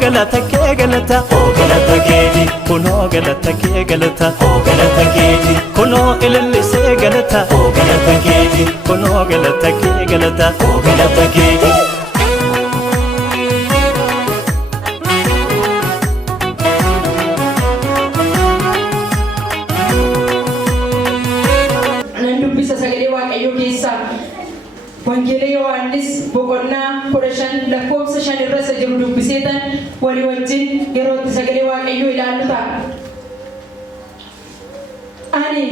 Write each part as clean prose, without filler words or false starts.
galata kee galata galata keeti kunoo galata kee galata galata keeti kunoo ilillisee galata galata keeti kunoo galata kee galata galata keeti Wangeela Yohaannis boqonnaa 15 lakkoofsa 5 irra jiru dubbiseetan walii wajjin yeroo itti sagalee Waaqayyoo ilaallu ta'a. Ani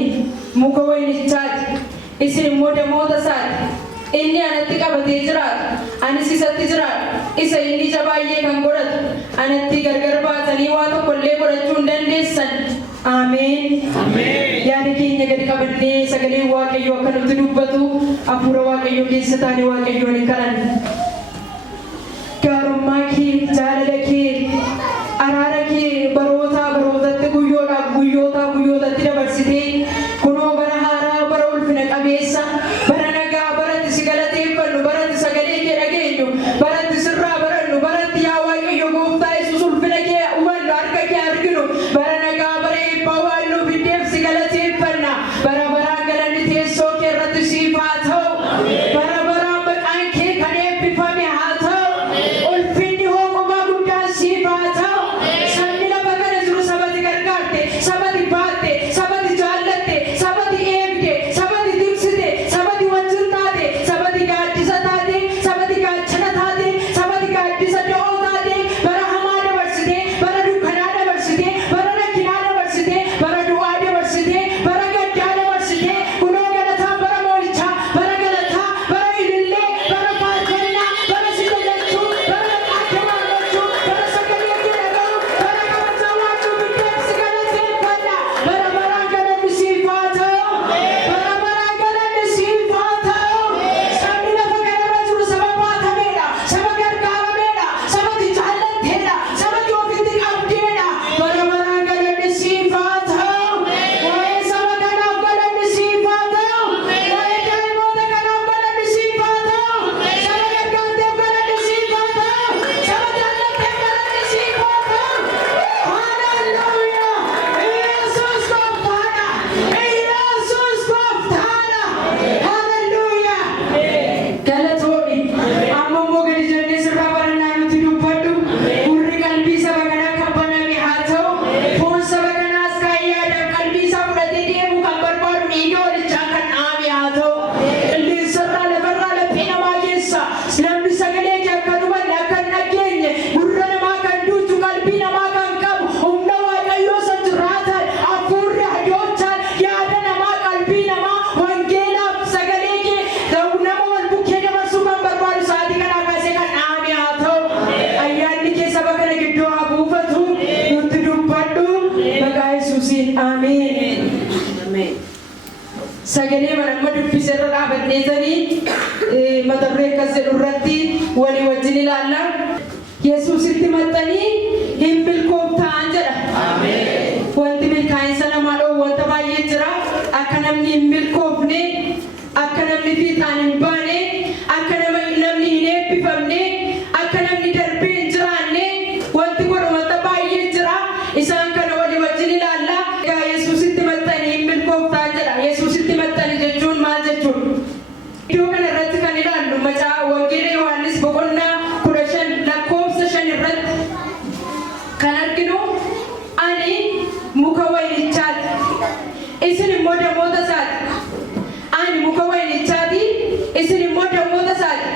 muka wayinichaati, isin immoo damoota isaati. Inni anatti qabatee jiraatu, anis isatti jiraadha. Isa inni ija baay'ee kan godhatu, anatti gargar baatanii waa tokko illee godhachuu hin dandeessan. Ameen. Yaada keenya gadi qabannee sagalee Waaqayyoo akka nutti dubbatu hafuura Waaqayyoo keessa taanee Waaqayyoon hin kadhanne. Gaarummaa kee, jaalala kee, araara kee barootaa barootatti guyyootatti dabarsitee kunoo bara haaraa bara ulfina qabeessa bara nagaa baratti si galateeffannu baratti sagalee kee dhageenyu baratti sirraa barannu baratti yaa Waaqayyo gooftaa Yesuus ulfina kee hubannu harka kee arginu bara nagaa bara eebbaa waan nuuf hiddeef si galateeffanna bara baraan galanni teessoo kee irratti siif haa ta'u bara baraan maqaan kee kan eebbifame haa ta'u ulfinni hooqomaa guddaan siif haa ta'u sabni lafa kana jiru sabati gargaarte sabati baatte sabati jaallatte sabati eebde sabati tiksite sabati wajjin taate sabati gaaddisa taate sabati gaachana taate sabati gaaddisa do'oo taate bara hamaa dabarsite bara dukkanaa dabarsite bara rakkinaa dabarsite bara du'aa dabarsite bara gaddaa dabarsite kunoo galataa bara mo'ichaa bara galataa bara ilillee bara faarfannaa bara sida jechuu bara maqaa kee bara sagalee kee dhaga'u bara kabajaa waachuu biddeef si galateeffanna bara baraan galanni siif haa ta'u bara baraan galanni siif haa ta'u sabni lafa kanarra jiru saba baatameedha saba gargaarameedha sabati jaallatteedha sabati ofitti qabdeedha bara baraan galanni siif haa ta'u waa'ee saba kanaaf galanni siif haa ta'u waa'ee daa'imoota kanaaf galanni siif haa ta'u saba gargaarteef galanni siif haa ta'u saba jaallatteef galanni siif haa ta'u haalelluuyaa Yesuus gooftaadha Yesuus gooftaadha haalelluuyaa galatoomii amma immoo gadi jennee sirraa barannaa nuti dubbadhu gurri qalbii saba kanaa kan baname haa ta'u foon saba kanaas kan yaadaaf qalbii isaa fudhatee deemuu kan barbaadu dhiiga walichaa kan dhaame haa ta'u qilleensarraa lafarraa laphee namaa keessa namni sagalee kee akka dhufanne akka hin dhageenye gurra namaa kan duutu qalbii namaa kan qabu humna Waaqayyoo isa jiraatan hafuurri adoochaan yaada namaa qalbii namaa wangeelaaf sagalee kee nama wal bukkee dabarsuu kan barbaadu sa'aatii kanaa kaasee kan dhaame haa ta'u ayyaanni kee saba kana gidduu haa buufatu nutti dubbadhu maqaa Yesuusiin ameen. Sagalee manamma dubbisirra dhaabadheetanii mata duree akkas jedhu irratti walii wajjin ilaalla. Yesuusitti maxxanii hin milkooftaan jedha. Wanti milkaa'insa namaa dhoowwu wanta baay'ee jira. Akka namni hin milkoofne, akka namni fiixaan hin baane, akka namni hin eebbifamne, akka namni darbee hin jiraanne wanti godhu wanta baay'ee jira. Isaan kana walii wajjin ilaalla. Egaa Yesuusitti maxxanii hin milkooftaan jedha. Yesuusitti maxxanii jechuun maal jechuudha? Iddoo kana irratti kan ilaallu macaa Wangeela Yohaannis boqonnaa 15 lakkoofsa 5 irratti kan arginu ani muka wayinichaati, isin immoo damoota isaati. Ani muka wayinichaati, isin immoo damoota isaati.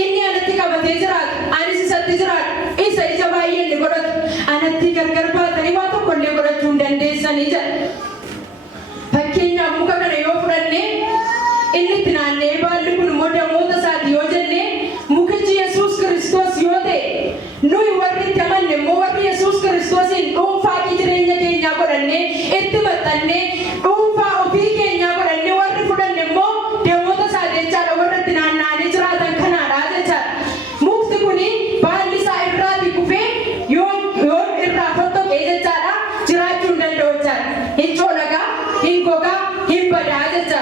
Inni anatti qabatee jiraatu, anis isatti jiraadha. Isa ija baay'ee inni godhatu, anatti gargar baatanii waa tokko illee godhachuu hin dandeessanii jedha. Fakkeenyaaf muka kana yoo fudhanne inni itti naanna'ee baalli kun immoo damoota isaati yoo jenne mukichi Yesuus Kiristoos yoo ta'e nuyi warri itti amanne immoo warri Yesuus Kiristoosiin dhuunfaa jireenya keenyaa godhannee itti maxxannee dhuunfaa ofii keenyaa godhannee warri fudhanne immoo damoota isaati jechaadha warri itti naanna'anii jiraatan kanaadha jechaadha. Mukti kuni baalli isaa irraati kufee yoo irraa fottoqee jechaadha jiraachuu hin danda'u jechaadha. Hin coolagaa, hin gogaa, hin badaa jechaadha.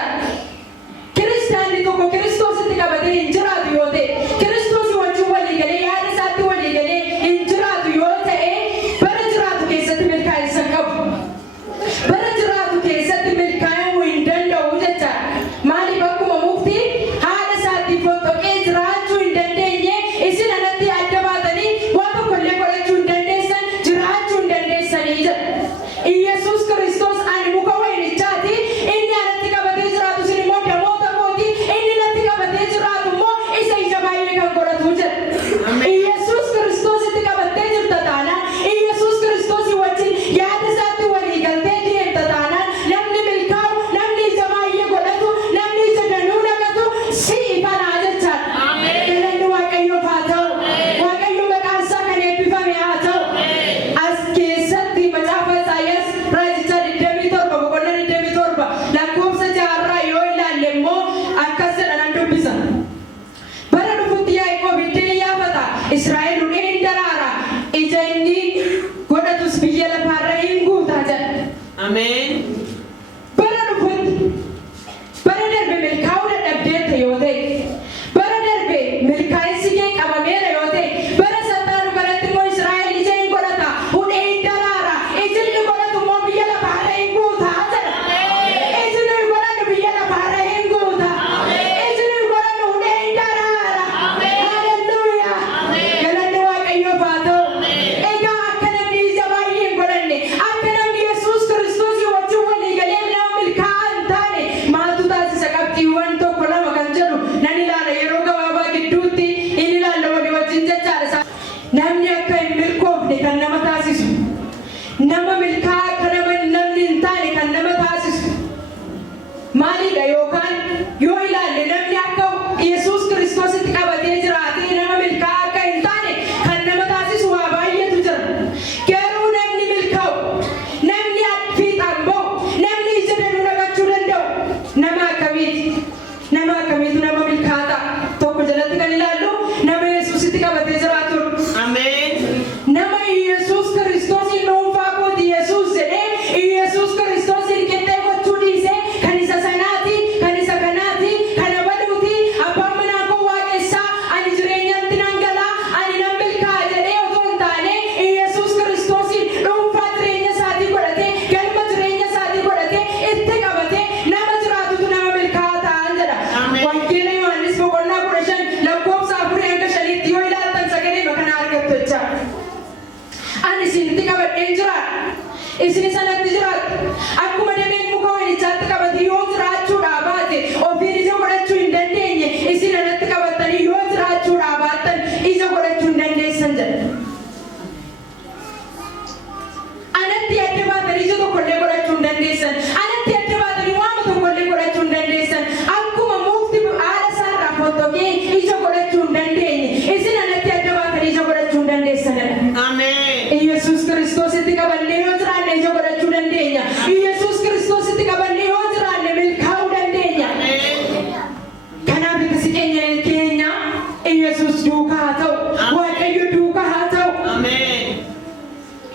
Amen. Bara dhufetti bara darbe milkaa'uu dadhabdeetta yoo ta'e bara darbe milkaa'insi kee qabameera yoo ta'e bara sattaan dhugalatti immoo Israa'el ija hin godhata hudhee hin daraara ijilli godhatu immoo biyya lafaarra hin guuta jedha ijilli godhatu biyya lafaarra hin guuta ijilli godhatu hudhee hin daraara haleluuyaa galanni Waaqayyoof haa ta'u egaa akka namni ija baay'ee hin godhanne akka namni Yesuus Kiristoos wajjin walii galee nama milkaa'aa hin taane maaltu taasisa qabxiiwwan tokko lama kan jedhu nan ilaala yeroo gabaabaa gidduutti in ilaalla walii wajjin jechaadha. Namni akka hin milkoofne kan nama taasisu nama milkaa'aa akka namni hin taane kan nama taasisu maalidha yookaan yoo ilaalle namni akka Yesuus Kiristoositti qabatee jiraatee nama milkaa'aa akka hin taane kan nama taasisu waa baay'eetu jira. Garuu namni milkaa'u namni fiixaan bahu namni ija danuu naqachuu danda'u nama akkamiiti? Nama akkamiitu nama milkaa'aa tokko jalatti kan ilaallu nama Yesuusitti qabatee jiraatu. Amen. Nama Yesuus Kiristoosiin dhuunfaa kooti Yesuus jedhee Yesuus Kiristoosiin qixxee gochuu dhiisee kan isa sanaati kan isa kanaati kan abaluuti abbaan manaa koo waaqessaa ani jireenyatti nan galaa ani nan milkaa'a jedhee otoo hin taane Yesuus Kiristoosiin dhuunfaa jireenya isaatii godhatee galma jireenya isaatii godhatee itti qabatee nama jiraatutu nama milkaa'aa ta'an jedha. Amen. Wangeela Yohaannis boqonnaa 15 lakkoofsa 4-5 yoo ilaaltan sagalee kana argattu jechaadha. Ani isinitti qabadheen jiraadha. Isin sanatti jiraattu. Akkuma dameen muka wayinichaatti qabate yoo jiraachuudhaa baate ofiin ija godhachuu hin dandeenye isin anatti qabattanii yoo jiraachuudhaa baattan ija godhachuu hin dandeessan jedha. Anatti adda baatanii ija tokkollee godhachuu hin dandeessan. Anatti adda baatanii waama tokkollee godhachuu hin dandeessan. Akkuma mukti haala isaarraa fottokee ija godhachuu hin dandeenye isin anatti adda baatanii ija godhachuu hin dandeessanidha. Amen. Yesuus Kiristoositti qabannee yoo jiraanne ija godhachuu dandeenya. Yesuus Kiristoositti qabannee yoo jiraanne milkaa'uu dandeenya. Kanaaf itti keenya Yesuus duukaa haa ta'u. Waaqayyo duukaa haa ta'u. Amen.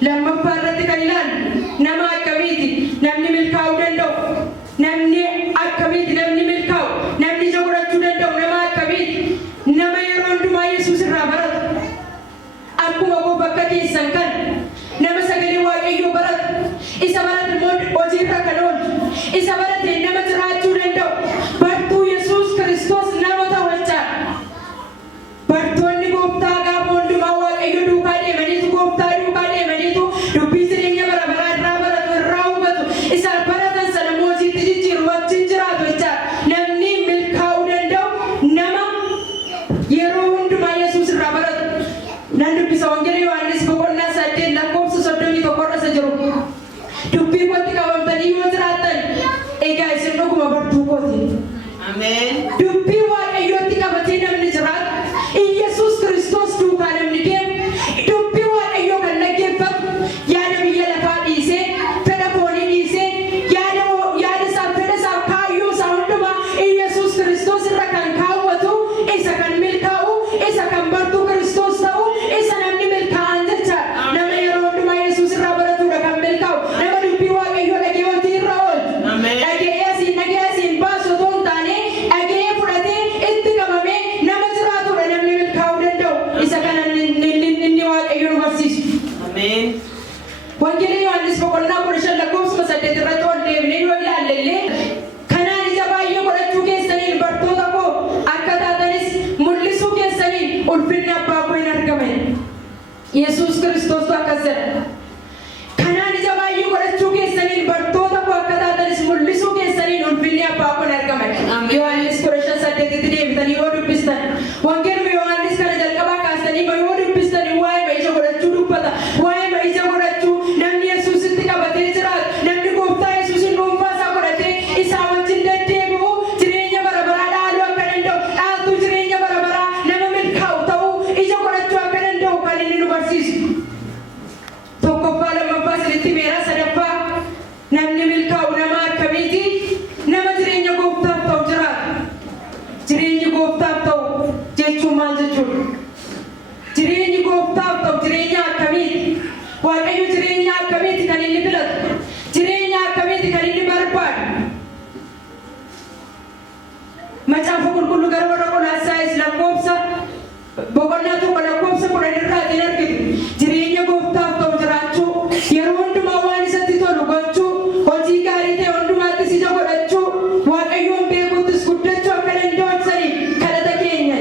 Lammaffaa irratti kan ilaallu nama akkamiiti namni milkaa'uu danda'u? Namni akkamiiti namni milkaa'u? Namni ija godhachuu danda'u nama akkamiiti? Nama yeroo hundumaa Yesuus irraa baratu. Akkuma koo bakka keessan kan nama sagalee Waaqayyoo baratu isa barate immoo hojiirra kan oolchu isa barate nama jiraachuu danda'u bartuu Yesuus Kiristoos nama ta'u jechaadha. Bartoonni gooftaa gaafa hundumaa Waaqayyo duukaa deemaniitu gooftaa duukaa deemaniitu dubbii jireenya bara baraa irraa baratu irraa hubatu isa baratan sana immoo hojiitti jijjiiru wajjin jiraatu jechaadha. Namni milkaa'uu danda'u nama yeroo hundumaa Yesuus irraa baratu. Nan dubbisa wangeela Yohaannis boqonnaa 8 lakkoofsa 31 irra jiru. Dubbii kootti qabamtanii yoo jiraattan egaa isin dhuguma bartuu kooti. Amen. Dubbii Waaqayyootti qabatee namni jiraatu Yesuus Kiristoos duukaa namni deemu dubbii Waaqayyoo kan dhaggeeffatu yaada biyya lafaa dhiisee fedha foonii dhiisee yaada isaa fedha isaa kaayyoo isaa hundumaa Yesuus Kiristoos irra kan kaawwatu isa kan milkaa'u isa kan bartuu Kiristoos ta'u isa namni milkaa'an jechaadha. Nama yeroo hundumaa Yesuus irraa baratudha kan milkaa'u nama dubbii Waaqayyoo dhagee hojii irra oolchu. Amen. Dhagee asiin baasu otoo hin taane dhagee fudhatee itti qabamee nama jiraatudha namni milkaa'uu danda'u isa kana inni Waaqayyo nu barsiisu. Amen. Wangeela Yohaannis boqonnaa 15 lakkoofsa 8 irratti ol deebinee yoo ilaalle illee kanaan ija baay'ee godhachuu keessaniin bartoota koo akka taatanis mul'isuu keessaniin ulfinni abbaa koo hin argaman. Yesuus Kiristoos akkas jedha. Kanaan ija baay'ee godhachuu keessaniin bartoota koo akka taatanis mul'isuu keessaniin ulfinni abbaa koo hin argaman. Yohaannis 15:8tti deebitanii yoo dubbistan wangeeluma Yohaannis kana jalqabaa kaastanii yoo dubbistan waa'ee ija godhachuu dubbata. Waa'ee ija godhachuu namni Yesuusitti qabatee jiraatu namni gooftaa Yesuusin dhuunfaa isaa godhatee isaa wajjin deddeebi'u jireenya bara baraa dhaaluu akka danda'u dhaaltuu jireenya bara baraa nama milkaa'u ta'uu ija godhachuu akka danda'u kan inni nu barsiisu. Tokkoffaa lammaffaa sirriitti meeraa sadaffaa namni milkaa'u nama akkamiiti? Nama jireenya gooftaaf ta'u jiraatu. Jireenyi gooftaaf ta'u jechuun maal jechuudha? Jireenyi gooftaaf ta'u jireenya akkamiiti? Waaqayyo jireenya akkamiiti kan inni filatu? Jireenya nu gara warra Qolaasaayis lakkoofsa boqonnaa tokko lakkoofsa 10 irraatiin argitu. Jireenya Gooftaaf ta'u jiraachuu, yeroo hundumaa waan isatti tolu gochuu, hojii gaarii ta'e hundumaattis ija godhachuu, Waaqayyoon beekuuttis guddachuu akka danda'aniif kadhata keenya.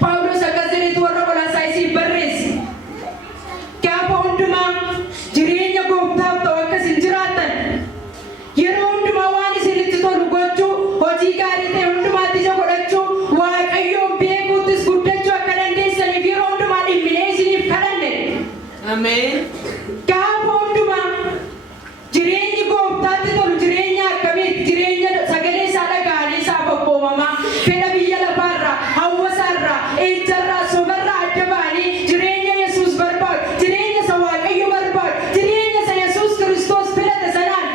Phaawulos akkas jedhetu warra Qolaasaayisiif barreesse. Gaafa hundumaa jireenya Gooftaaf ta'u akkasin jiraattan, yeroo hundumaa waan isinitti tolu gochuu, hojii gaarii ta'e hundumaatti ija godhachuu, Waaqayyoon beekuuttis guddachuu akka danda'aniif yeroo hundumaa dhimminee isiniif kadhanne. Ameen. Gaafa hundumaa jireenyi Gooftaatti tolu jireenya akkamiiti? Jireenya sagalee isaa dhaga'anii isaaf abboomamaa, fedha biyya lafaarraa, hawwasaarraa, ejjarraa, sobarraa adda ba'anii jireenya Yesuus barbaadu, jireenya isa Waaqayyo barbaadu, jireenya isa Yesuus Kiristoos filate sanaan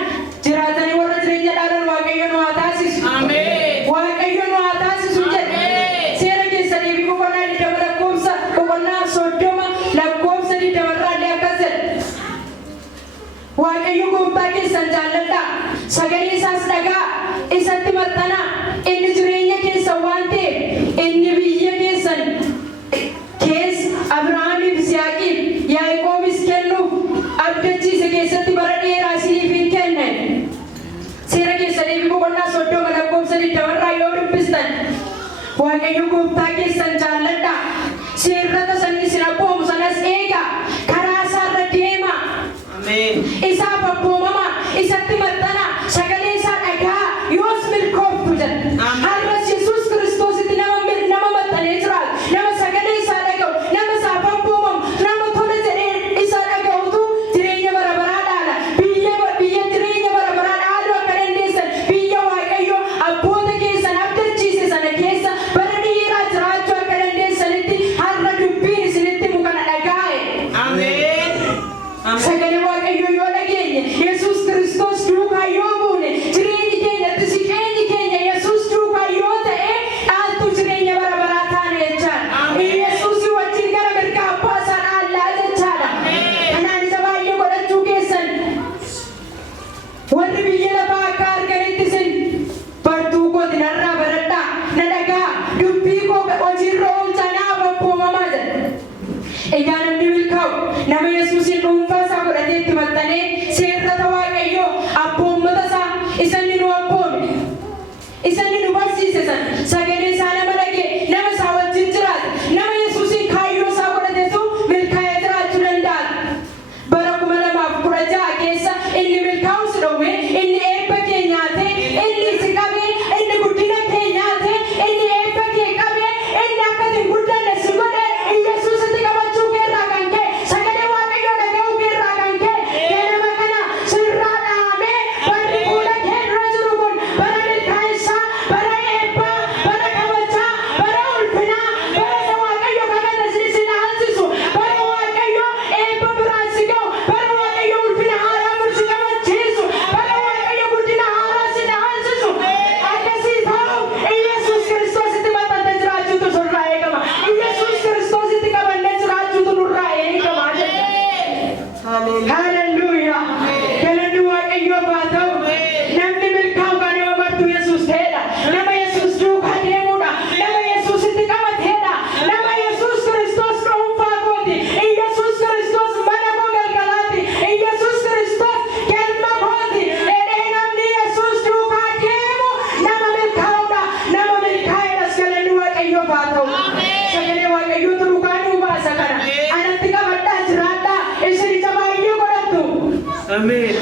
jiraatanii warra jireenya dhaalan Waaqayyo nu haa taasisu. Ameen. Waaqayyo nu haa taasisu jedhe. Seera keessanii fi boqonnaa 20 lakkoofsa boqonnaa 30 lakkoofsa 20 irraallee akkas jedha. Waaqayyo Gooftaa keessan jaalladhaa, sagalee isaas dhaga'aa, isatti maxxanaa. Inni jireenya keessan waan ta'eef, inni biyya keessan keessa Abrahaamiif, Yisihaaqiif, Yaaqoobiif kennuuf abdachiise keessatti bara dheeraa isiniif hin kennan. Seera keessanii fi boqonnaa 30 lakkoofsa 20 irraa yoo dubbistan, Waaqayyo Gooftaa keessan jaalladhaa, seerrata sanni isin abboomu sanas eegaa, karaa isaarra deemaa. Ameen. Isaaf abboomamaa, isatti maxxanaa, sagalee isaa dhaga'aa, yoos milkooftu jedha. Har'as Yesuus Kiristoositti nama maxxanee jiraatu, nama sagalee isaa dhaga'u, nama isaaf abboomamu, nama tola jedhee isaa dhaga'utu jireenya bara baraa dhaala. Biyya jireenya bara baraa dhaaluu akka dandeessan, biyya Waaqayyo abboota keessan abdachiise sana keessa bara dheeraa jiraachuu akka dandeessanitti har'a dubbiin isinitti himu kana dhaga'e. Ameen. Sagalee Waaqayyo yoo dhageenye, Yesuus Kiristoos duukaa yoo buune, jireenyi keenyatti siqeenyi keenya Yesuus duukaa yoo ta'e, dhaaltuu jireenya bara baraa taane jechaadha. Yesuusii wajjin gara mirgaa abbaa isaa dhaallaa jechaadha. Kanaan isa baay'ee godhachuu keessan warri biyya lafaa akka arganitti isin bartuu kooti narraa baradhaa, na dhaga'aa, dubbii koo hojiirra oolchaa naaf abboomamaa jedha. Egaa namni milkaa'u nama Yesuusin dhuunfaa isaa godhatee itti maxxanee seerrata Waaqayyoo abboommata isaa isanni nu abboome, isanni nu barsiise sana sagalee isaa nama dhagee nama isaa wajjin jiraate, nama Yesuusin kaayyoo isaa godhatetu milkaa'ee jiraachuu danda'a. Bara 2016 keessa inni milkaa'us dhowwee, inni eebba kee nyaatee, inni si qabee, inni guddina kee nyaatee, inni eebba kee qabee, inni akka ati hin guddanne si godhee Yesuusitti qabachuu keerraa kan ka'e, sagalee Waaqayyoo dhaga'uu keerraa kan ka'e, nama kana sirraa dhahamee barri fuula kee dura jiru kun bara milkaa'insaa, bara eebbaa, bara kabajaa, bara ulfinaa, bara isa Waaqayyo kakate si dhaalchisu, bara Waaqayyo eebba biraan si ga'u, bara Waaqayyo ulfina haaraa si qabachiisu, bara Waaqayyo guddina haaraa si dhaalchisu. Akkasii ta'u Yesuus Kiristoositti maxxantee jiraachuutu nurraa eegama. Yesuus Kiristoositti qabannee jiraachuutu nurraa eegama. Haleluuyaa. Galanni Waaqayyoof haa ta'u. Namni milkaa'u kan nama bartuu Yesuus ta'edha. Nama Yesuus duukaa deemudha. Nama Yesuusitti qabateedha. Nama Yesuus Kiristoos dhuunfaa kooti. Yesuus Kiristoos mana koo galgalaati. Yesuus Kiristoos galma kooti. Edhee namni Yesuus duukaa deemu nama milkaa'udha. Nama milkaa'edhas galanni Waaqayyoof haa ta'u. Sagalee Waaqayyootu dhugaa nuu baasa kana. Anatti qabadhaa jiraadhaa. Isin ija baay'ee godhattu. Ameen.